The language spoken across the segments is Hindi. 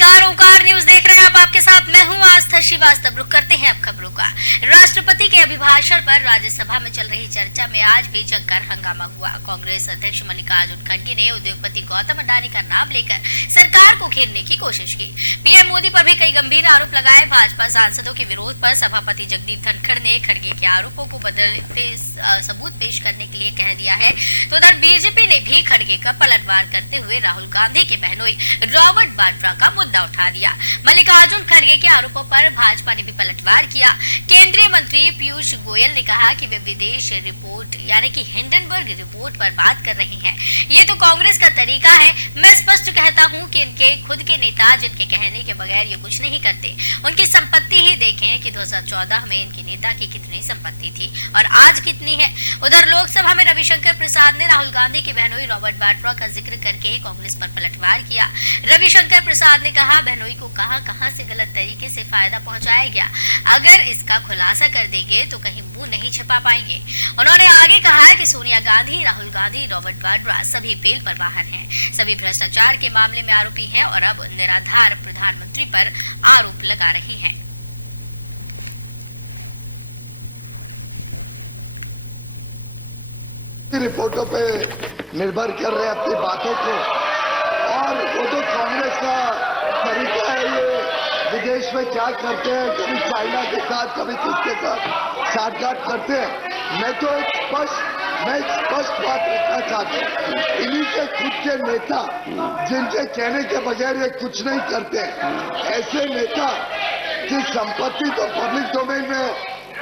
नमस्कार, ओंकार न्यूज देख रहे हैं आप। आपके साथ मैं हूं आस्था श्रीवास्तव। रुक करते हैं अब खबरों का। राष्ट्रपति के अभिभाषण पर राज्यसभा में चल रही चर्चा में आज भी जमकर हंगामा हुआ। कांग्रेस अध्यक्ष मल्लिकार्जुन खड़गे ने उद्योगपति गौतम अडानी का नाम लेकर सरकार को घेरने की कोशिश की। पीएम मोदी पर भी कई गंभीर आरोप लगाए। भाजपा सांसदों के विरोध पर सभापति जगदीप धनखड़ ने खड़गे के आरोपों को बदलते सबूत पेश करने के लिए कह दिया है। तो उधर बीजेपी ने भी खड़गे का पलटवार करते हुए राहुल गांधी के बहनोई रॉबर्ट वाड्रा का मुद्दा उठा दिया। मल्लिकार्जुन खड़गे के आरोपों पर भाजपा ने भी पलटवार किया। केंद्रीय मंत्री पीयूष गोयल ने कहा कि वे विदेश रिपोर्ट यानी कि हिंडनबर्ग रिपोर्ट पर बात कर रही हैं। ये तो कांग्रेस का तरीका है। मैं स्पष्ट कहता हूं कि इनके खुद के नेता जिनके कहने के बगैर ये कुछ नहीं करते, उनकी संपत्ति ही देखें कि 2014 में इनके नेता की कितनी संपत्ति थी और आज कितनी है। उधर लोकसभा में रविशंकर प्रसाद ने राहुल गांधी की बहनोई रॉबर्ट वाड्रा का जिक्र करके कांग्रेस पर पलटवार किया। रविशंकर प्रसाद ने कहा, बहनोई को कहां से गलत तरीके से फायदा पहुंचाया गया, अगर इसका खुलासा कर देंगे तो कहीं मुंह नहीं छिपा पाएंगे। उन्होंने आगे कहा कि सोनिया गांधी, राहुल गांधी, रॉबर्ट वाड्रा सभी बेल पर बाहर हैं, सभी भ्रष्टाचार के मामले में आरोपी हैं और अब निराधार प्रधानमंत्री पर आरोप लगा रही हैं। रिपोर्टों पे निर्भर कर रहे अपनी बातों को, और वो तो कांग्रेस का तरीका है। ये विदेश में क्या करते हैं, कभी चाइना के साथ, कभी किसके साथ साठगांठ करते हैं। मैं तो एक स्पष्ट बात रखना चाहता हूँ, इन्हीं के खुद के नेता जिनके कहने के बगैर ये कुछ नहीं करते हैं, ऐसे नेता की संपत्ति तो पब्लिक डोमेन में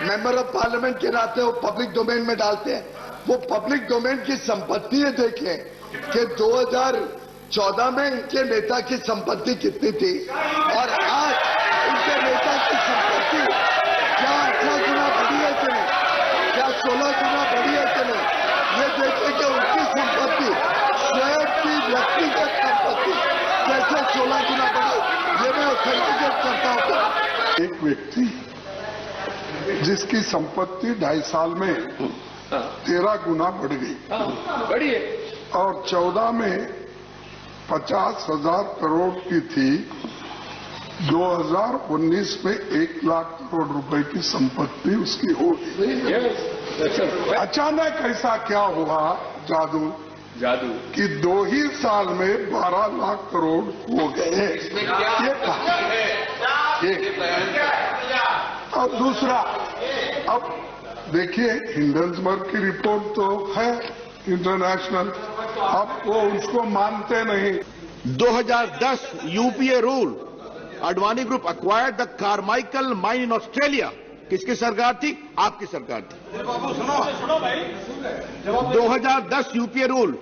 मेंबर ऑफ पार्लियामेंट के नाते वो पब्लिक डोमेन में डालते हैं। वो पब्लिक डोमेन की संपत्ति है। देखें कि 2014 में इनके नेता की संपत्ति कितनी थी और आज इनके नेता की संपत्ति क्या 18 गुना बढ़ी है कि नहीं, क्या 16 गुना बढ़ी है कि नहीं। ये देखें कि उनकी संपत्ति, स्वयं की व्यक्तिगत संपत्ति कैसे 16 गुना बढ़ी, ये मैं ऑथेंटिकेट करता हूं। एक व्यक्ति जिसकी संपत्ति 2.5 साल में 13 गुना बढ़ गई, बढ़ी है, और 14 में 50,000 करोड़ की थी, 2019 में 1 लाख करोड़ रुपए की संपत्ति उसकी हो गई। अचानक ऐसा क्या हुआ जादू कि 2 ही साल में 12 लाख करोड़ हो गए। ये कहा। और दूसरा, अब देखिए हिंडनबर्ग की रिपोर्ट तो है इंटरनेशनल, अब वो उसको मानते नहीं। 2010 UPA rule, Advani group acquired the Carmichael mine in Australia. किसकी सरकार थी? आपकी सरकार थी। 2010 UPA rule,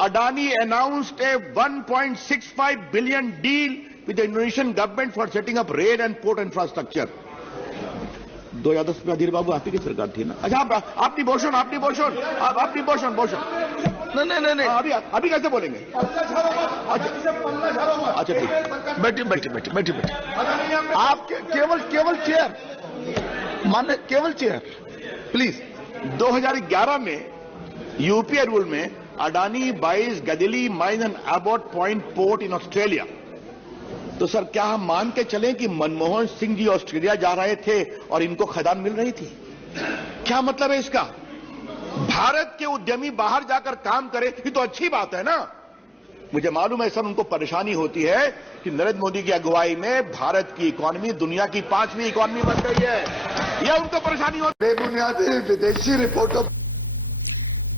Adani announced a 1.65 billion deal with the Indonesian government for setting up rail and port infrastructure. 2010 में अधीर बाबू आप ही की सरकार थी ना? अच्छा, आप नहीं बोल, आप नहीं अभी कैसे बोलेंगे? अच्छा ठीक, बैठिए। आप केवल चेयर माने, केवल चेयर प्लीज। 2011 में यूपीए रूल में Adani buys Galilee mine and Abbot Point port in Australia. तो सर क्या हम मान के चलें कि मनमोहन सिंह जी ऑस्ट्रेलिया जा रहे थे और इनको खदान मिल रही थी? क्या मतलब है इसका? भारत के उद्यमी बाहर जाकर काम करें, ये तो अच्छी बात है ना। मुझे मालूम है सर, उनको परेशानी होती है कि नरेंद्र मोदी की अगुवाई में भारत की इकॉनमी दुनिया की 5वीं इकॉनमी बन गई है, यह उनको परेशानी होती है। बेबुनियादी विदेशी रिपोर्टों।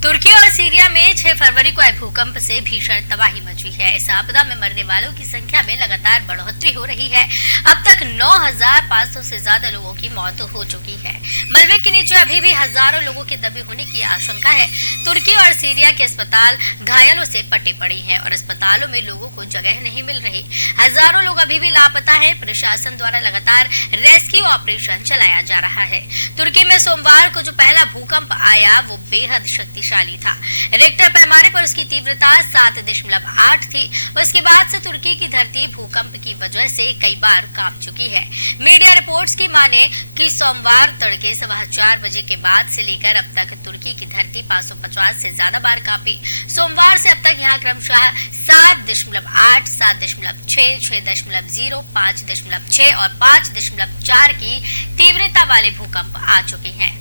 तुर्की और सीरिया में 6 फरवरी को आए भूकंप से भीषण तबाही मची है। इस आपदा में मरने वालों की संख्या में लगातार बढ़ोतरी हो रही है। अब तक 9,500 से ज्यादा लोगों की मौत हो चुकी है। मलबे के नीचे अभी भी हजारों लोगों के दबे होने की आशंका है। तुर्की और सीरिया के अस्पताल घायलों से पटे पड़े हैं और अस्पतालों में लोगों को जगह नहीं मिल रही। हजारों लोग अभी भी लापता है। प्रशासन द्वारा लगातार रेस्क्यू ऑपरेशन चलाया जा रहा है। तुर्की में सोमवार को जो पहला भूकंप आया वो बेहद शक्तिशाली शक्तिशाली था। रिक्टर पैमाने पर उसकी तीव्रता 7.8 थी। उसके बाद से तुर्की की धरती भूकंप की वजह से कई बार कांप चुकी है। मीडिया रिपोर्ट्स की माने कि सोमवार तड़के 4:15 बजे के बाद से लेकर अब तक तुर्की की धरती 550 से ज्यादा बार कांपी। सोमवार से अब तक यहाँ क्रमशः 7.8, 7.6, 6.0, 5.6 और 5.4 की तीव्रता वाले भूकंप आ चुके हैं।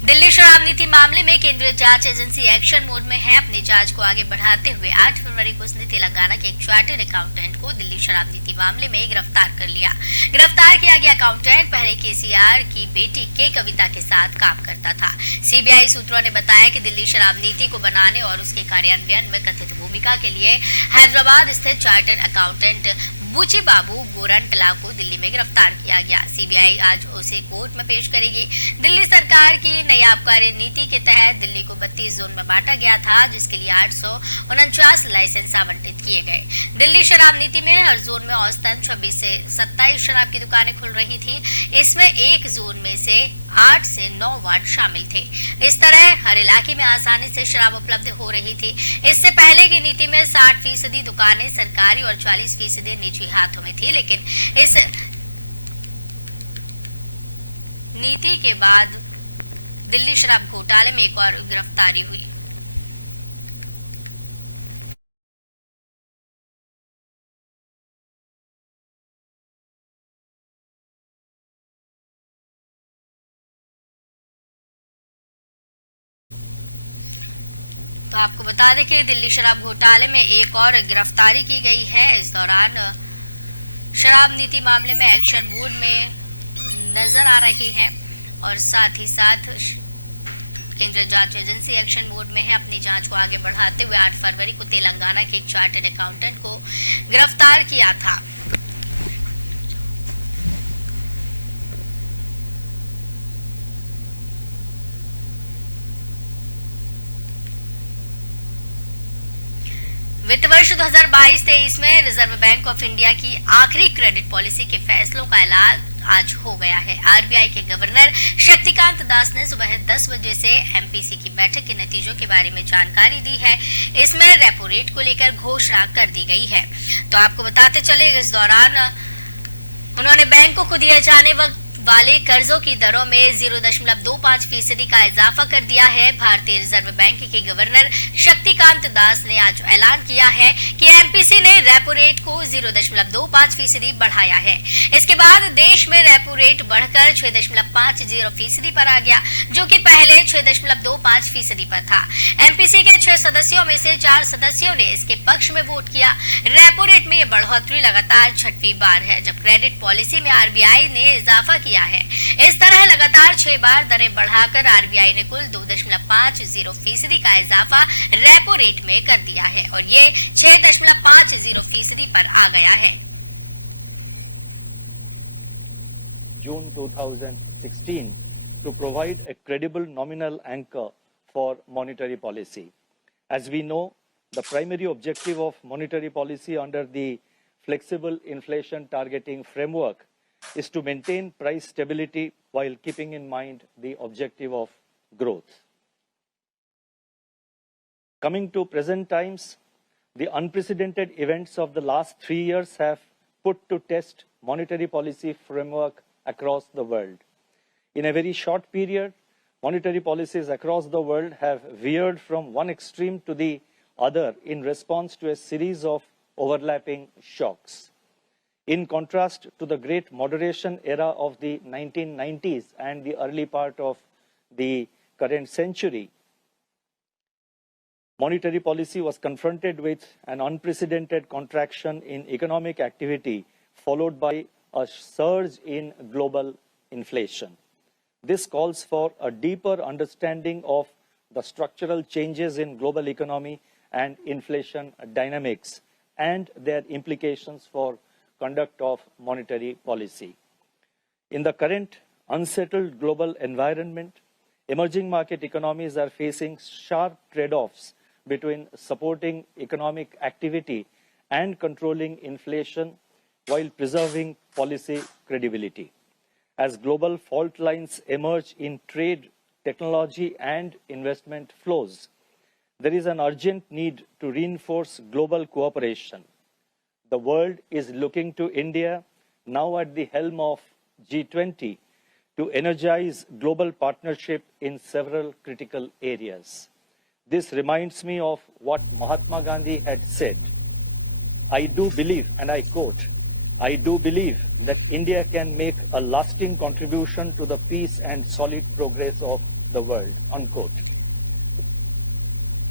दिल्ली शराब नीति मामले में केंद्रीय जांच एजेंसी एक्शन मोड में है। अपनी जांच को आगे बढ़ाते हुए 8 फरवरी को उसने तेलंगाना के एक चार्टर्ड अकाउंटेंट को दिल्ली शराब नीति मामले में गिरफ्तार कर लिया। गिरफ्तार किया गया अकाउंटेंट पहले केसीआर की बेटी के कविता के साथ काम करता था। सीबीआई सूत्रों ने बताया कि दिल्ली शराब नीति को बनाने और उसके कार्यान्वयन में कथित भूमिका के लिए हैदराबाद स्थित चार्टर्ड अकाउंटेंट बुची बाबू गोरंटला को दिल्ली में गिरफ्तार किया गया। सीबीआई आज उसे कोर्ट में पेश करेगी। दिल्ली सरकार की नई आबकारी नीति के तहत दिल्ली को 32 जोन में बांटा गया था, जिसके लिए 849 लाइसेंस आवंटित किए गए। दिल्ली शराब नीति में हर जोन में औसतन 26 से 27 शराब की दुकानें खुल रही थी। इसमें एक जोन में से 8 से 9 वार्ड शामिल थे। इस तरह हर इलाके में आसानी से शराब उपलब्ध हो रही थी। इससे पहले की नीति में 60% दुकानें सरकारी और 40% निजी हाथों में थी, लेकिन इस नीति के बाद दिल्ली शराब घोटाले में एक और गिरफ्तारी हुई। तो आपको बता दें कि दिल्ली शराब घोटाले में एक और गिरफ्तारी की गई है। इस दौरान शराब नीति मामले में एक्शन मोड में नजर आ रही है और साथ ही साथ केंद्रीय जांच एजेंसी एक्शन मोड में है। अपनी जांच को आगे बढ़ाते हुए 8 फरवरी को तेलंगाना के एक चार्टर्ड अकाउंटेंट को गिरफ्तार किया था। वित्त वर्ष 2022-23 में रिजर्व बैंक ऑफ इंडिया की आखिरी क्रेडिट पॉलिसी के फैसलों का ऐलान आज हो गया है। आरबीआई के गवर्नर शक्तिकांत दास ने सुबह 10 बजे से एमपीसी की बैठक के नतीजों के बारे में जानकारी दी है। इसमें रेपो रेट को लेकर घोषणा कर दी गई है। तो आपको बताते चले, इस दौरान उन्होंने बैंकों को दिए जाने वाले कर्जों की दरों में 0.25% का इजाफा कर दिया है। भारतीय रिजर्व बैंक के गवर्नर शक्तिकांत दास ने आज ऐलान किया है कि एमपीसी ने रेपो रेट को 0.25% बढ़ाया है। इसके बाद देश में रेपो रेट बढ़कर 6.50% पर आ गया, जो कि पहले 6.25% पर था। एमपीसी के 6 सदस्यों में से 4 सदस्यों ने इसके पक्ष में वोट किया। रेपो रेट में यह बढ़ोतरी लगातार 6वीं बार है जब क्रेडिट पॉलिसी में आरबीआई ने इजाफा किया है। इस तरह लगातार 6 बार दरें बढ़ाकर आरबीआई ने कुल 2.50% का इजाफा रेपो रेट में कर दिया है और ये 6.50% पर आ गया है। June 2016 to provide a credible nominal anchor for monetary policy. As we know, the primary objective of monetary policy under the flexible inflation targeting framework is to maintain price stability while keeping in mind the objective of growth. Coming to present times, the unprecedented events of the last 3 years have put to test monetary policy framework across the world. In a very short period, monetary policies across the world have veered from one extreme to the other in response to a series of overlapping shocks. In contrast to the great moderation era of the 1990s and the early part of the current century, monetary policy was confronted with an unprecedented contraction in economic activity, followed by a surge in global inflation. This calls for a deeper understanding of the structural changes in global economy and inflation dynamics and their implications for conduct of monetary policy. In the current unsettled global environment, emerging market economies are facing sharp trade-offs between supporting economic activity and controlling inflation while preserving policy credibility. As global fault lines emerge in trade, technology, and investment flows, there is an urgent need to reinforce global cooperation. The world is looking to India, now at the helm of G20, to energize global partnership in several critical areas. This reminds me of what Mahatma Gandhi had said. I do believe, and I quote, I do believe that India can make a lasting contribution to the peace and solid progress of the world, unquote.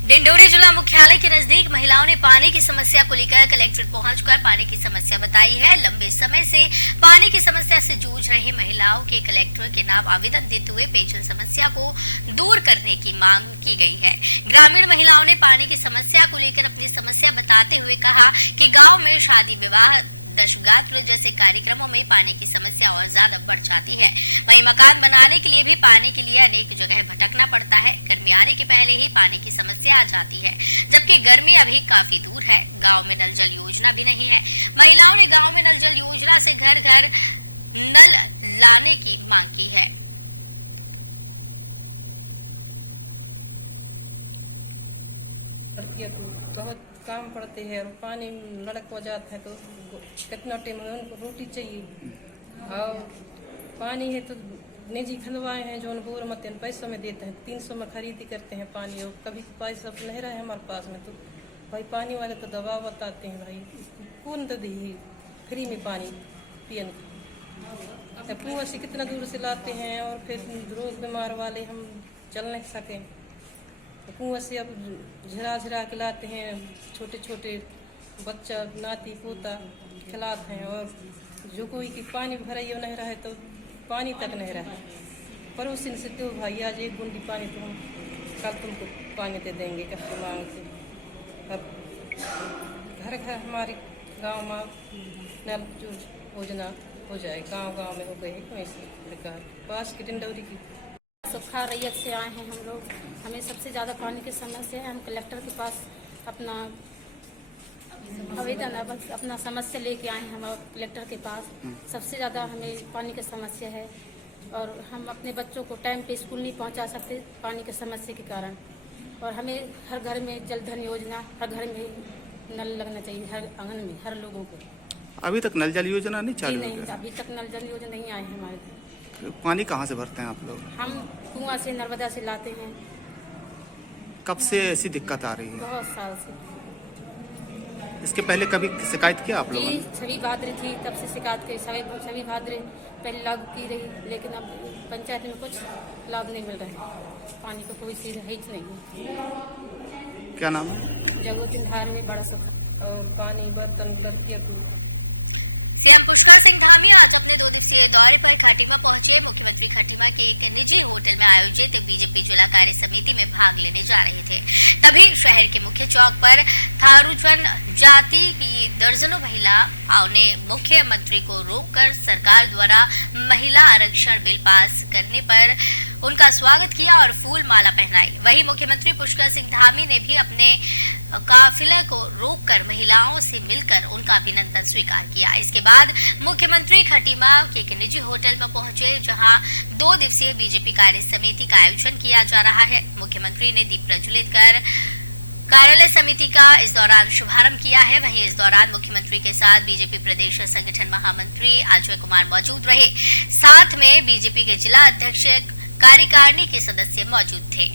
Dindori जिला मुख्यालय के नजदीक महिलाओं ने पानी की समस्या को लेकर कलेक्ट्रेट पहुंचकर पानी की समस्या बताई है। लंबे समय से पानी की समस्या से जूझ रही महिलाओं के कलेक्टर के नाम आवेदन देते हुए पेयजल समस्या को दूर करने की मांग की गई है। ग्रामीण महिलाओं ने पानी की समस्या को लेकर अपनी समस्या बताते हुए कहा कि गाँव में शादी विवाह दशगात्र जैसे कार्यक्रमों में पानी की समस्या और ज्यादा बढ़ जाती है। वहीं मकान बनाने के लिए भी पानी के लिए अनेक जगह भटकना पड़ता है। गर्मी आने के पहले ही पानी की समस्या आ जाती है, जबकि गर्मी अभी काफी दूर है। गांव में नल जल योजना भी नहीं है। महिलाओं ने गांव में नल जल योजना से घर घर नल लाने की मांग की है। बहुत काम पड़ते हैं और पानी नड़क हो जाता है तो कितना टाइम है उनको रोटी चाहिए और पानी है तो निजी खंडवाए हैं जो बोर मत पैसा में देते हैं 300 में खरीदी करते हैं पानी और कभी पैसा नहीं रहे हमारे पास में तो भाई पानी वाले तो दबाव बताते हैं भाई कौन तो दी फ्री में पानी पियन का कुआं से कितना दूर से लाते हैं और फिर रोज बीमार वाले हम चल नहीं सकें कुआं से अब झिरा के लाते हैं। छोटे छोटे बच्चा नाती पोता खिलाते हैं और जो कोई की पानी भरे नहीं रहे तो पानी तक नहीं रहा। पड़ोसी से तो भाई आज एक बूंदी पानी तो हम कल तुमको पानी दे देंगे कब मांग के। और घर घर हमारे गांव में नल जो योजना हो जाए गांव में हो गई वैसे पास की डिंडौरी की सुखा रैयत से आए हैं हम लोग। हमें सबसे ज़्यादा पानी की समस्या है। हम कलेक्टर के पास अपना आवेदन अपना समस्या लेके आए हैं। हम कलेक्टर के पास सबसे ज़्यादा हमें पानी की समस्या है और हम अपने बच्चों को टाइम पे स्कूल नहीं पहुंचा सकते पानी की समस्या के कारण। और हमें हर घर में जल धन योजना, हर घर में नल लगना चाहिए, हर आंगन में हर लोगों को। अभी तक नल जल योजना नहीं चालू? नहीं, अभी तक नल जल योजना नहीं आई हमारे। पानी कहाँ से भरते हैं आप लोग? हम कुआं से नर्मदा से लाते हैं। कब से ऐसी दिक्कत आ रही है? बहुत साल से। इसके पहले कभी शिकायत किया आप लोगों ने? जी, छवि भाद्र थी तब से शिकायत करी। छवि भाद्र पहले लागू की रही लेकिन अब पंचायत में कुछ लाभ नहीं मिल रहा। पानी का कोई चीज है ही नहीं। क्या नाम है? जगोती धार में बड़ा सा और पानी बर्तन करके सीएम पुष्कर सिंह धामी आज अपने 2 दिवसीय दौरे पर खटीमा पहुंचे। मुख्यमंत्री खटीमा के एक निजी होटल में आयोजित बीजेपी जिला कार्य समिति में भाग लेने जा रहे थे। तभी शहर के मुख्य चौक पर थारूजन जाति की दर्जनों महिलाओं ने मुख्यमंत्री को रोककर सरकार द्वारा महिला आरक्षण बिल पास करने पर उनका स्वागत किया और फूल माला पहनाई। वहीं मुख्यमंत्री पुष्कर सिंह धामी ने भी अपने काफिले को रोककर महिलाओं से मिलकर उनका अभिनंदन स्वीकार किया। इसके बाद मुख्यमंत्री खटीमा के एक निजी होटल में पहुंचे, जहां 2 दिवसीय बीजेपी कार्य समिति का आयोजन किया जा रहा है। मुख्यमंत्री ने दीप प्रज्वलित कर कार्यालय समिति का इस दौरान शुभारंभ किया है। वहीं इस दौरान मुख्यमंत्री के साथ बीजेपी प्रदेश संगठन महामंत्री अजय कुमार मौजूद रहे। साथ में बीजेपी के जिला अध्यक्ष कार्यकारिणी के सदस्य मौजूद थे।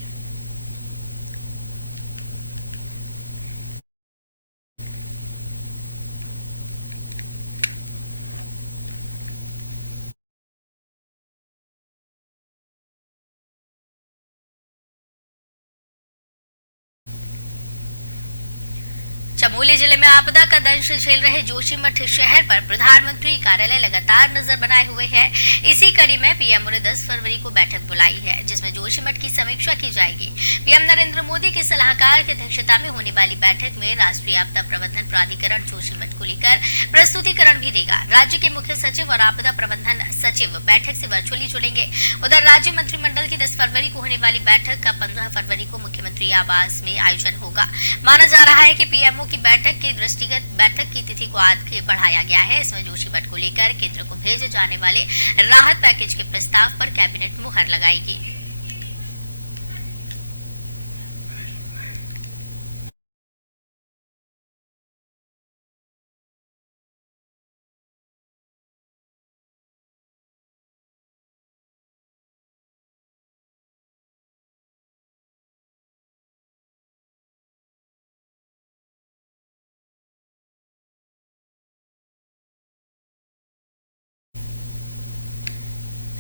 चमोली जिले में आपदा का दंश झेल रहे जोशीमठ शहर पर प्रधानमंत्री कार्यालय लगातार नजर बनाए हुए है। इसी कड़ी में पीएम ने 10 फरवरी को बैठक बुलाई है, जिसमें जोशीमठ की समीक्षा की जाएगी। पीएम नरेंद्र मोदी के सलाहकार की अध्यक्षता में होने वाली बैठक में राष्ट्रीय आपदा प्रबंधन प्राधिकरण जोशीमठ को लेकर प्रस्तुतिकरण भी देगा। राज्य के मुख्य सचिव और आपदा प्रबंधन सचिव बैठक से वर्चुअली जुड़ेंगे। उधर राज्य मंत्रिमंडल की 10 फरवरी को होने वाली बैठक का 15 फरवरी को मुख्यमंत्री आवास में आयोजन होगा। माना जा रहा है कि पीएमओ की बैठक के दृष्टिगत बैठक की तिथि को आगे बढ़ाया गया है। इसमें जोशीमठ को लेकर केंद्र को भेजे जाने वाले राहत पैकेज के प्रस्ताव पर कैबिनेट मुहर लगाएगी।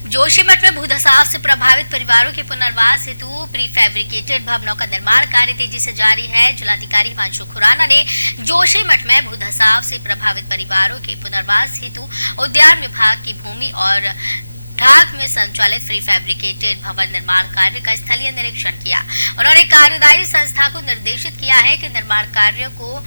जोशीमठ में भूधसाव से प्रभावित परिवारों के पुनर्वास हेतु प्री फैब्रिकेटेड भवनों का निर्माण कार्य तेजी से जारी है। जिलाधिकारी हिमांशु खुराना ने जोशीमठ में भूधसाव से प्रभावित परिवारों के पुनर्वास हेतु उद्यान विभाग की भूमि और ढाक में संचालित प्री फैब्रिकेटेड भवन निर्माण कार्य का स्थलीय निरीक्षण किया। उन्होंने कार्यदायी संस्था को निर्देशित किया है कि निर्माण कार्य को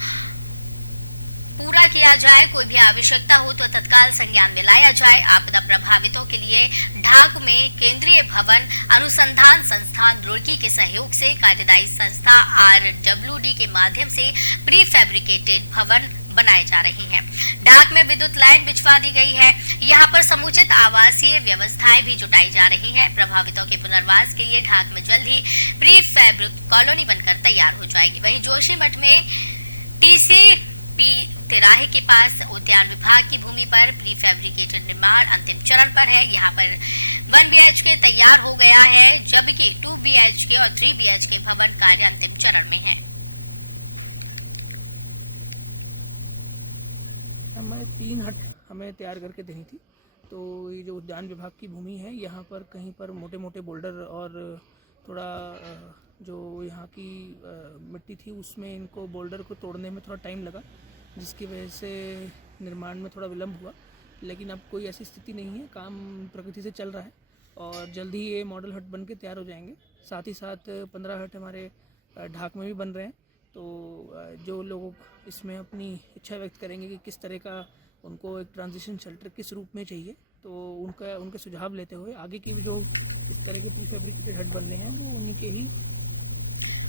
पूरा किया जाए, कोई भी आवश्यकता हो तो तत्काल संज्ञान में लाया जाए। आपदा प्रभावितों के लिए ढाक में केंद्रीय भवन अनुसंधान संस्थान रुड़की के सहयोग से कार्यदायी संस्था RWD के माध्यम से प्री फैब्रिकेटेड भवन बनाए जा रहे हैं। ढाक में विद्युत लाइन बिछवा दी गई है। यहाँ पर समुचित आवासीय व्यवस्थाएं भी जुटाई जा रही हैं। प्रभावितों के पुनर्वास के लिए ढाक में जल्द ही प्री फैब्रिक कॉलोनी बनकर तैयार हो जाएगी। वहीं जोशीमठ में TCP तिराहे के पास उद्यान विभाग की भूमि पर प्री फैब्रिकेटेड निर्माण अंतिम चरण पर है। यहाँ पर 1 BHK तैयार हो गया है, जबकि 2 BHK और 3 BHK भवन कार्य अंतिम चरण में है। हमें तैयार करके देनी थी, तो ये जो उद्यान विभाग की भूमि है, यहाँ पर कहीं पर मोटे मोटे बोल्डर और थोड़ा जो यहाँ की मिट्टी थी उसमें इनको बोल्डर को तोड़ने में थोड़ा टाइम लगा, जिसकी वजह से निर्माण में थोड़ा विलम्ब हुआ। लेकिन अब कोई ऐसी स्थिति नहीं है, काम प्रगति से चल रहा है और जल्द ही ये मॉडल हट बन के तैयार हो जाएंगे। साथ ही साथ 15 हट हमारे ढाक में भी बन रहे हैं। तो जो लोग इसमें अपनी इच्छा व्यक्त करेंगे कि किस तरह का उनको एक ट्रांजिशन शेल्टर किस रूप में चाहिए, तो उनके सुझाव लेते हुए आगे की जो तरह के हट बनने हैं उनके ही।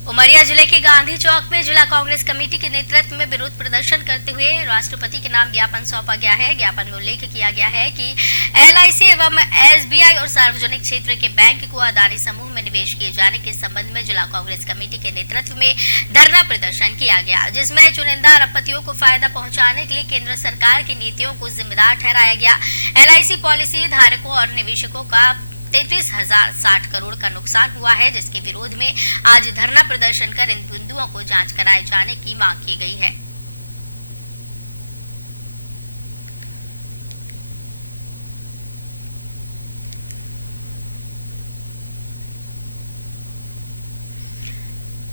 उमरिया जिले के गांधी चौक में जिला कांग्रेस कमेटी के नेतृत्व में विरोध प्रदर्शन करते हुए राष्ट्रपति के नाम ज्ञापन सौंपा गया है। ज्ञापन में उल्लेख किया गया है कि LIC एवं SBI और सार्वजनिक क्षेत्र के बैंक को अदानी समूह में निवेश किए जाने के संबंध में जिला कांग्रेस कमेटी के नेतृत्व में धरना प्रदर्शन किया गया, जिसमें चुनिंदा अरबपतियों को फायदा पहुंचाने के लिए केंद्र सरकार की नीतियों को जिम्मेदार ठहराया गया। LIC पॉलिसी धारकों और निवेशकों का 33,060 करोड़ का नुकसान हुआ है, जिसके विरोध में आज धरना प्रदर्शन कर इन बिंदुओं को जांच कराए जाने की मांग की गई है।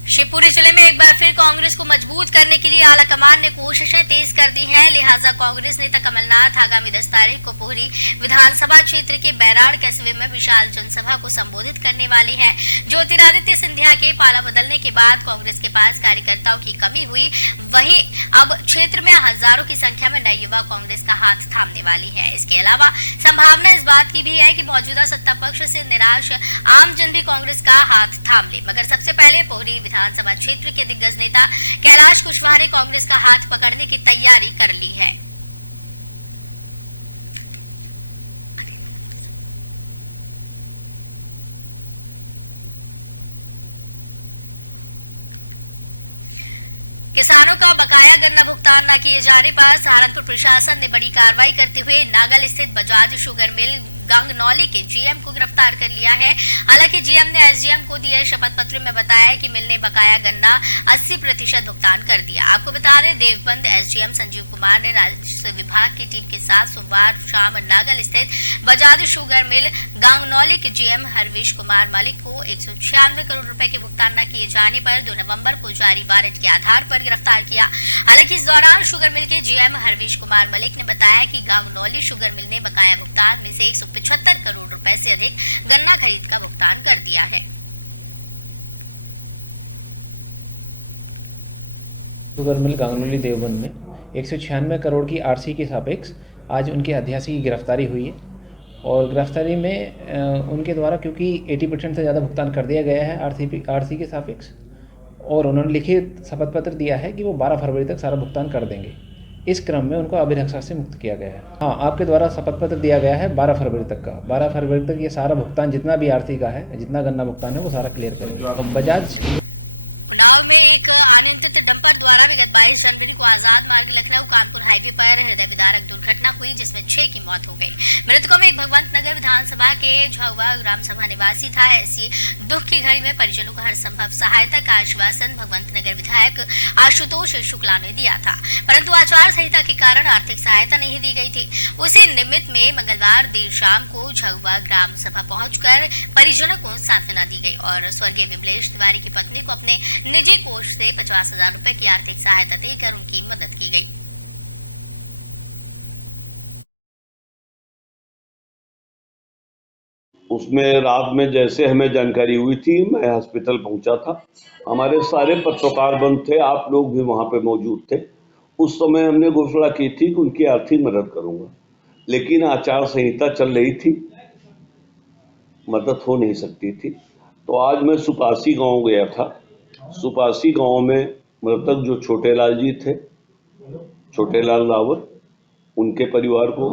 शिवपुरी जिले में एक बार फिर कांग्रेस को मजबूत करने के लिए आलाकमान ने कोशिशें तेज कर दी हैं। लिहाजा कांग्रेस नेता कमलनाथ आगामी 10 तारीख को पोहरी विधानसभा क्षेत्र के बैराड़ कस्बे में विशाल जनसभा को संबोधित करने वाले हैं। ज्योतिरादित्य सिंधिया के पाला बदलने के बाद कांग्रेस के पास कार्यकर्ताओं की कमी हुई, वहीं अब क्षेत्र में हजारों की संख्या में नए युवा कांग्रेस का हाथ थामने वाली है। इसके अलावा संभावना इस बात की भी है कि मौजूदा सत्ता पक्ष से निराश आमजन भी कांग्रेस का हाथ थाम ले। मगर सबसे पहले पोहरी विधानसभा क्षेत्र के दिग्गज नेता कैलाश कुशवाहा ने कांग्रेस का हाथ पकड़ने की तैयारी कर ली है। किसानों का बकाया गन्ना भुगतान न किए जाने पर सहारनपुर प्रशासन ने बड़ी कार्रवाई करते हुए नागल स्थित बजाज शुगर मिल गांगनौली के GM को गिरफ्तार कर लिया है। हालांकि GM ने SGM को दिए शपथ पत्र में बताया कि मिल ने बकाया गन्ना 80% भुगतान कर दिया। आपको बता दें, देवबंद SGM संजीव कुमार ने राजस्व विभाग की टीम के साथ सोमवार शाम नागल स्थित बजाज शुगर मिल गांगनौली के GM हरवेश कुमार मलिक को 196 करोड़ रुपए के भुगतान न किए जाने पर 2 नवंबर को जारी वारंट के आधार पर गिरफ्तार किया। हालांकि इस दौरान शुगर मिल के GM हरवेश कुमार मलिक ने बताया कि गांगनौली शुगर मिल ने बकाया भुगतान में से 175 करोड़ रुपए से अधिक गन्ना खरीद का भुगतान कर दिया है। शुगर मिल गांगनौली देवबंद में 196 करोड़ की आरसी के सापेक्ष आज उनके अध्यासी की गिरफ्तारी हुई है और गिरफ्तारी में उनके द्वारा क्योंकि 80% से ज़्यादा भुगतान कर दिया गया है आरसी के सापेक्ष और उन्होंने लिखित शपथ पत्र दिया है कि वो 12 फरवरी तक सारा भुगतान कर देंगे। इस क्रम में उनको अभिरक्षा से मुक्त किया गया है। हाँ, आपके द्वारा शपथ पत्र दिया गया है 12 फरवरी तक का। 12 फरवरी तक ये सारा भुगतान जितना भी आरती का है, जितना गन्ना भुगतान है, वो सारा क्लियर करेंगे। बजाज उन्नाव में एक अनियंत्रित डंपर द्वारा विगत 22 जनवरी को आजाद मार्ग लखनऊ कानपुर हाईवे पर हृदय विदारक दुर्घटना हुई, जिसमें 6 की मौत हो गई। मृतकों में एक भगवंत नगर विधानसभा के झुआ ग्राम सभा निवासी था। ऐसी दुख की घड़ी में परिजनों को हर संभव सहायता का आश्वासन भगवंत नगर विधायक आशुतोष शुक्ला ने दिया था, परंतु आचार संहिता के कारण आर्थिक सहायता नहीं दी गई थी। उसी निमित्त में मंगलवार देर शाम को झुआ ग्राम सभा पहुंचकर परिजनों को सांत्वना दी गई और स्वर्गीय विमलेश तिवारी की पत्नी को अपने निजी कोष से 50,000 रुपए की आर्थिक सहायता देकर उनकी मदद की गई। उसमें रात में जैसे हमें जानकारी हुई थी, मैं हॉस्पिटल पहुंचा था। हमारे सारे पत्रकार बंद थे, आप लोग भी वहां पे मौजूद थे। उस समय हमने घोषणा की थी कि उनकी आर्थिक मदद करूंगा, लेकिन आचार संहिता चल रही थी, मदद हो नहीं सकती थी। तो आज मैं सुपासी गांव गया था। सुपासी गांव में मृतक जो छोटेलाल जी थे, छोटेलाल रावत, उनके परिवार को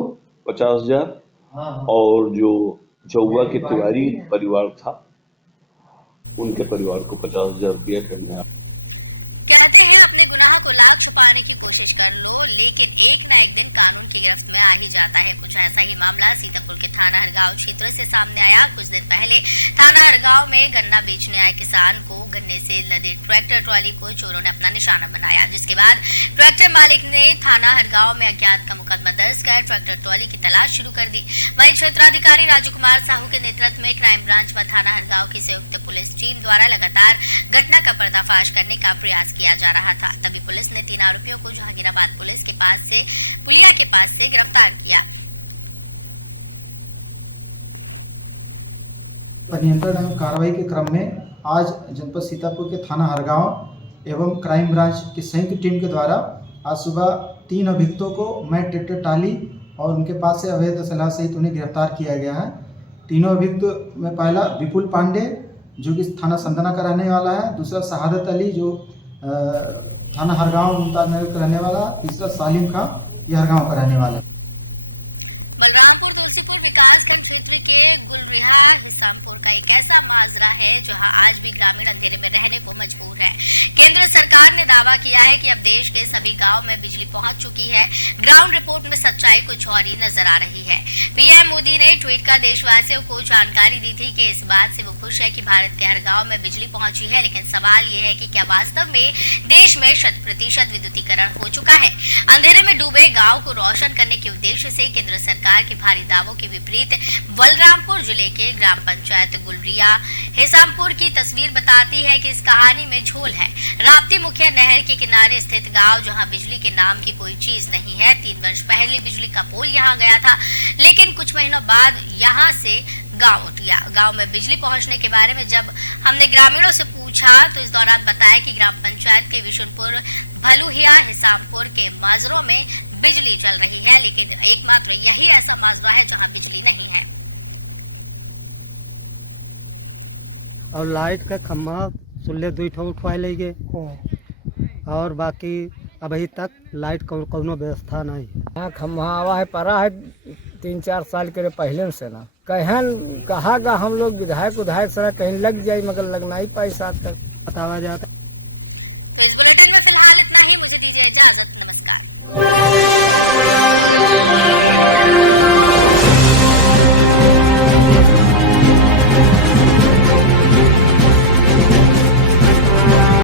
50,000 और जो झुआ के तिवारी परिवार था, उनके परिवार को 50,000 रुपया करना। कहते हैं अपने गुनाह को लाख छुपाने की कोशिश कर लो, लेकिन एक न एक दिन कानून की गिरफ्त में आ ही जाता है। कुछ ऐसा ही मामला सीतापुर के थाना हरगांव क्षेत्र से सामने आया। कुछ दिन पहले थाना हरगांव में गन्ना बेचने आए किसान को गन्ने से लदे ट्रैक्टर ट्रॉली को चोरों ने अपना निशाना बनाया, जिसके बाद ट्रैक्टर मालिक ने थाना हरगांव में अज्ञात का मुकदमा दर्ज कर ट्रैक्टर ट्रॉली की तलाश शुरू कर दी। वहीं क्षेत्राधिकारी राजू कुमार साहू के नेतृत्व में क्राइम ब्रांच व थाना हरगांव की संयुक्त पुलिस टीम द्वारा लगातार घटना का पर्दाफाश करने का प्रयास किया जा रहा था। तभी पुलिस ने 3 आरोपियों को जहांगीराबाद पुलिस के पास से पुलिया के पास से गिरफ्तार किया। नियंत्रण एवं कार्रवाई के क्रम में आज जनपद सीतापुर के थाना हरगांव एवं क्राइम ब्रांच की संयुक्त टीम के द्वारा आज सुबह 3 अभियुक्तों को मैं ट्रैक्टर टाली और उनके पास से अवैध असलाह सहित उन्हें गिरफ्तार किया गया है। तीनों अभियुक्त में पहला विपुल पांडे जो कि थाना संतना का रहने वाला है, दूसरा शहादत अली जो थाना हरगांव का रहने वाला, तीसरा सालिम खां ये हरगांव का रहने वाला। बलरामपुर तुलसीपुर विकासखंड क्षेत्र के गुलरिहा हिसामपुर का एक ऐसा माजरा है जहां आज भी ग्रामीण अंधेरे में रहने को मजबूर है। केंद्र सरकार ने दावा किया है कि अब देश के सभी गांव में बिजली पहुंच चुकी है। ग्राउंड रिपोर्ट में सच्चाई कुछ और ही नजर आ रही है। पीएम मोदी ने ट्वीट कर देशवासियों को जानकारी दी थी कि इस बात से वो खुश है कि भारत के हर गाँव में बिजली पहुंची है, लेकिन सवाल ये है कि क्या वास्तव में देश में 100% विद्युतीकरण हो चुका है। अंधेरे में डूबे गाँव को रोशन करने के उद्देश्य से केंद्र सरकार के भारी दावों के विपरीत बलरामपुर जिले के ग्राम पंचायत गुलरिया हिसामपुर की तस्वीर बताती है कि इस कहानी में झोल है। राप्ती मुख्य नहर के किनारे स्थित गांव जहां बिजली के नाम की कोई चीज नहीं है। 3 वर्ष पहले बिजली का पोल यहां गया था, लेकिन कुछ महीनों बाद यहां से गांव उठ गया। गांव में बिजली पहुंचने के बारे में जब हमने ग्रामीणों से पूछा तो इस दौरान बताया कि ग्राम पंचायत के विशुनपुर, भलुहिया, हिसामपुर के माजरों में बिजली चल रही है, लेकिन एकमात्र यही ऐसा माजरा है जहां बिजली नहीं है। और लाइट का खम्भा सुल्ले 2 ठो उठवाए गए और बाकी अभी तक लाइट कोनो व्यवस्था नहीं। हाँ, खम्भा आवा है, पड़ा है 3-4 साल के पहले से ना कहा हम लोग विधायक से कहीं लग जाए, मगर लगना ही पैसा तक बताया जाता। तो इस बुलेटिन में फिलहाल इतना ही। मुझे दीजिए इजाजत। नमस्कार।